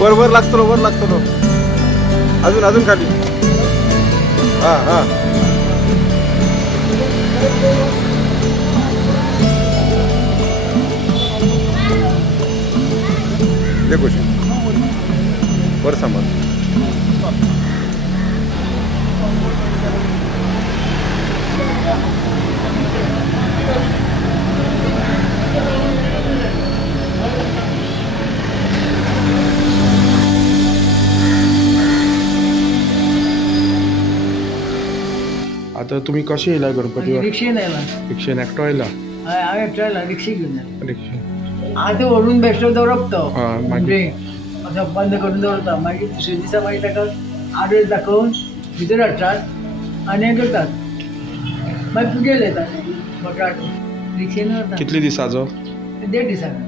वर वर लागतो वर लागतो अजून अजून खाली हां हां देखो वर सामान आता तुम्ही कसे येला गणपतीवर? रिक्षेने येला. रिक्षेने एकटो आयला? हांव एकटो आयला रिक्षे घेऊन. रिक्षा हांव तो व्हरून बेश्टो दवरता मागीर म्हणजे असं बंद करून दवरता. मागीर दुसरे दिसा मागीर ताका आडस दाखोवन भितर हाडटात आनी हें करतात. मागीर पुजेल येतात बटाट रिक्षेन वता. कितले दिसाचो? 1.5 दिसांक.